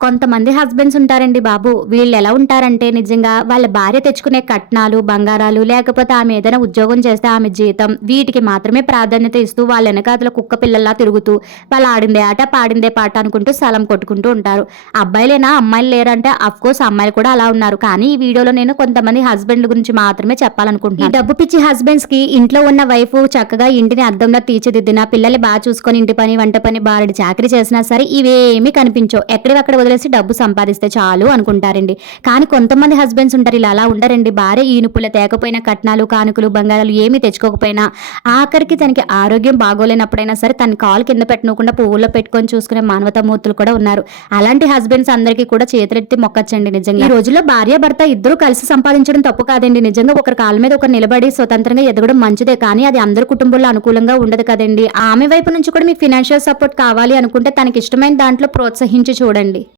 కొంతమంది హస్బెండ్స్ ఉంటారండి బాబు. వీళ్ళు ఎలా ఉంటారంటే నిజంగా వాళ్ళ భార్య తెచ్చుకునే కట్నాలు బంగారాలు లేకపోతే ఆమె ఏదైనా ఉద్యోగం చేస్తే ఆమె జీతం వీటికి మాత్రమే ప్రాధాన్యత ఇస్తూ వాళ్ళ వెనకాతల కుక్క పిల్లల్లా తిరుగుతూ వాళ్ళు ఆడిందే ఆట పాడిందే పాట అనుకుంటూ స్థలం కొట్టుకుంటూ ఉంటారు. అబ్బాయిలేనా అమ్మాయిలు లేరంటే అఫ్ కోర్స్ అమ్మాయిలు కూడా అలా ఉన్నారు. కానీ ఈ వీడియోలో నేను కొంతమంది హస్బెండ్ గురించి మాత్రమే చెప్పాలనుకుంటున్నాను. డబ్బు పిచ్చి హస్బెండ్స్కి ఇంట్లో ఉన్న వైఫ్ చక్కగా ఇంటిని అద్దంలో తీర్చిదిద్దిన పిల్లల్ని బాగా చూసుకొని ఇంటి పని వంట పని బారడి చాకరీ చేసినా సరే ఇవేమీ కనిపించవు. ఎక్కడివక్కడ వదిలేసి డబ్బు సంపాదిస్తే చాలు అనుకుంటారండి. కానీ కొంతమంది హస్బెండ్స్ ఉంటారు ఇలా అలా ఉండరండి. భార్య ఈనుపుల తేకపోయినా కట్నాలు కానుకలు బంగారాలు ఏమీ తెచ్చుకోకపోయినా ఆఖరికి తనకి ఆరోగ్యం బాగోలేనప్పుడైనా సరే తన కాలు కింద పెట్టనకుండా పువ్వుల్లో పెట్టుకొని చూసుకునే మానవతామూర్తులు కూడా ఉన్నారు. అలాంటి హస్బెండ్స్ అందరికీ కూడా చేతులెత్తి మొక్కచ్చండి నిజంగా. ఈ రోజుల్లో భార్య భర్త ఇద్దరు కలిసి సంపాదించడం తప్పు కాదండి. నిజంగా ఒకరి కాళ్ళ మీద ఒకరు నిలబడి స్వతంత్రంగా ఎదగడం మంచిదే. కానీ అది అందరి కుటుంబంలో అనుకూలంగా ఉండదు కదండి. ఆమె వైపు నుంచి కూడా మీకు ఫినాన్షియల్ సపోర్ట్ కావాలి అనుకుంటే తనకి ఇష్టమైన దాంట్లో ప్రోత్సహించి చూడండి.